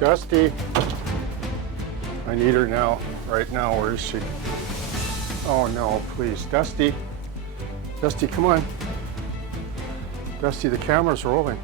Dusty. I need her now. Right now. Where is she? Oh no, please. Dusty. Dusty, come on. Dusty, the camera's rolling.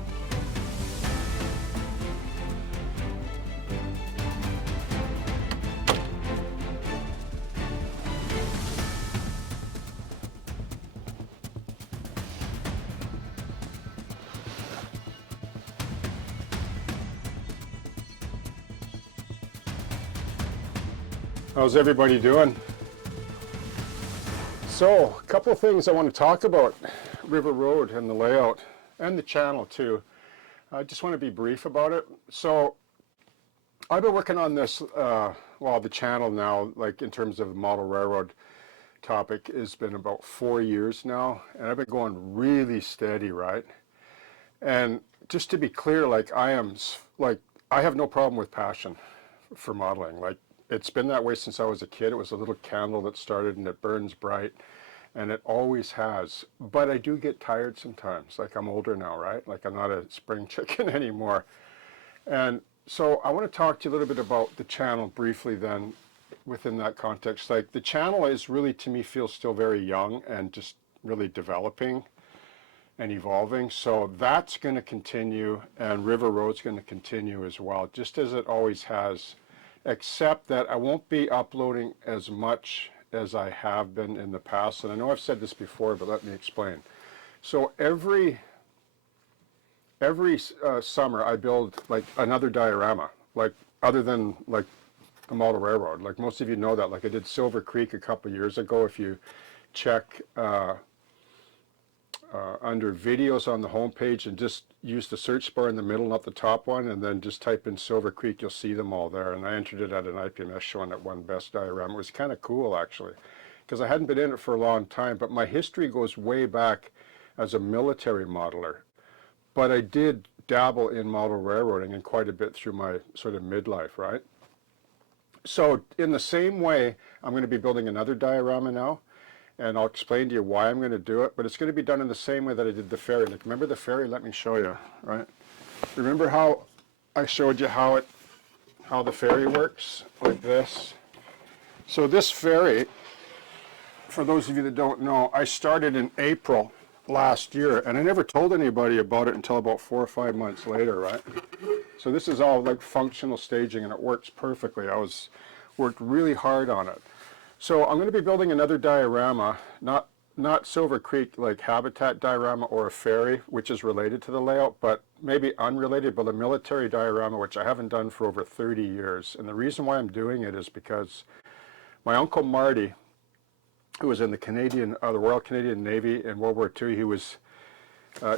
How's everybody doing? So, a couple of things I want to talk about. River Road and the layout, and the channel too. I just want to be brief about it. So, I've been working on this, well, the channel now, like in terms of the model railroad topic, has been about 4 years now, and I've been going really steady, right? And just to be clear, like I have no problem with passion for modeling. Like, it's been that way since I was a kid. It was a little candle that started and it burns bright, and it always has. But I do get tired sometimes. Like, I'm older now, right? Like, I'm not a spring chicken anymore. And so I want to talk to you a little bit about the channel briefly then within that context. Like, the channel is really, to me, feels still very young and just really developing and evolving. So that's going to continue, and River Road's going to continue as well, just as it always has. Except that I won't be uploading as much as I have been in the past. And I know I've said this before, but let me explain. So every summer I build like another diorama, like other than like the model railroad. Like most of you know that. Like I did Silver Creek a couple of years ago. If you check under videos on the homepage and just use the search bar in the middle, not the top one, and then just type in Silver Creek, you'll see them all there. And I entered it at an IPMS show and it won Best Diorama. It was kind of cool, actually, because I hadn't been in it for a long time, but my history goes way back as a military modeler. But I did dabble in model railroading and quite a bit through my sort of midlife, right? So in the same way, I'm going to be building another diorama now. And I'll explain to you why I'm going to do it, but it's going to be done in the same way that I did the ferry. Like, remember the ferry? Let me show you, right? Remember how I showed you how the ferry works? Like this. So this ferry, for those of you that don't know, I started in April last year, and I never told anybody about it until about 4 or 5 months later, right? So this is all like functional staging, and it works perfectly. Worked really hard on it. So I'm going to be building another diorama, not Silver Creek like habitat diorama or a ferry, which is related to the layout, but maybe unrelated, but a military diorama, which I haven't done for over 30 years. And the reason why I'm doing it is because my uncle Marty, who was in the Royal Canadian Navy in World War II, he was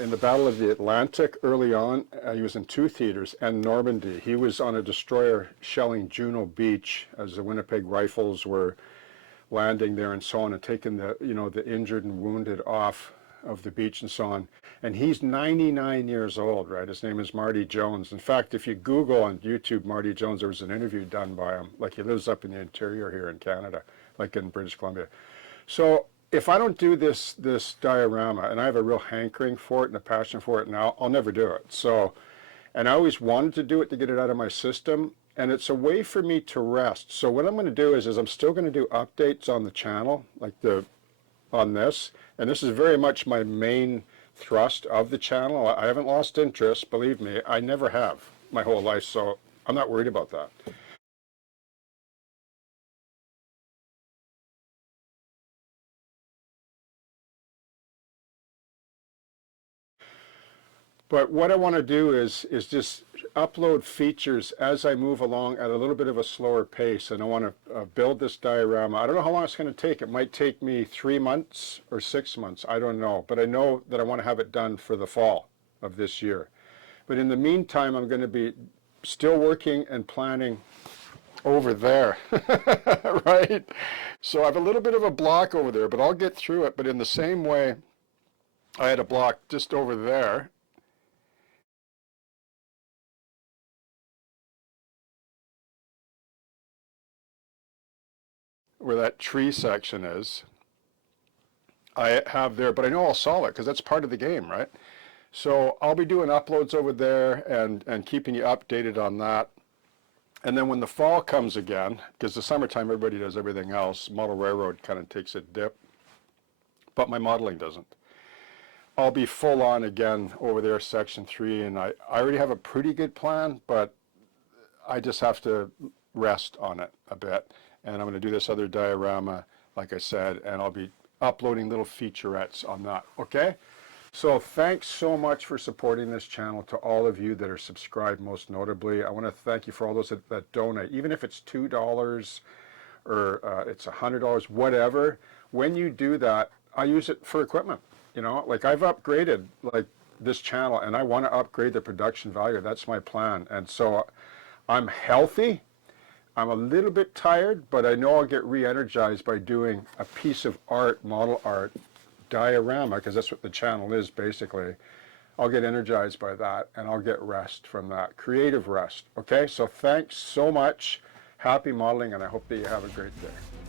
in the Battle of the Atlantic early on. He was in 2 theaters and Normandy. He was on a destroyer shelling Juno Beach as the Winnipeg Rifles were landing there and so on, and taking the injured and wounded off of the beach and so on. And he's 99 years old, right? His name is Marty Jones. In fact, if you Google on YouTube Marty Jones, there was an interview done by him. Like, he lives up in the interior here in Canada, like in British Columbia. So if I don't do this diorama, and I have a real hankering for it and a passion for it now, I'll never do it. So, and I always wanted to do it to get it out of my system. And it's a way for me to rest. So what I'm going to do is I'm still going to do updates on the channel, like on this. And this is very much my main thrust of the channel. I haven't lost interest, believe me. I never have my whole life, so I'm not worried about that. But what I want to do is just upload features as I move along at a little bit of a slower pace. And I want to build this diorama. I don't know how long it's going to take. It might take me 3 months or 6 months. I don't know. But I know that I want to have it done for the fall of this year. But in the meantime, I'm going to be still working and planning over there, right? So I have a little bit of a block over there, but I'll get through it. But in the same way, I had a block just over there. Where that tree section is, I have there, but I know I'll solve it because that's part of the game, right? So I'll be doing uploads over there and keeping you updated on that. And then when the fall comes again, because the summertime everybody does everything else, model railroad kind of takes a dip, but my modeling doesn't. I'll be full on again over there, section 3, and I already have a pretty good plan, but I just have to rest on it a bit. And I'm going to do this other diorama, like I said, and I'll be uploading little featurettes on that, okay? So thanks so much for supporting this channel, to all of you that are subscribed most notably. I want to thank you for all those that donate, even if it's $2 or it's $100, whatever. When you do that, I use it for equipment. You know, like I've upgraded like this channel, and I want to upgrade the production value. That's my plan. And so I'm healthy. I'm a little bit tired, but I know I'll get re-energized by doing a piece of art, model art, diorama, because that's what the channel is basically. I'll get energized by that, and I'll get rest from that, creative rest. Okay, so thanks so much. Happy modeling, and I hope that you have a great day.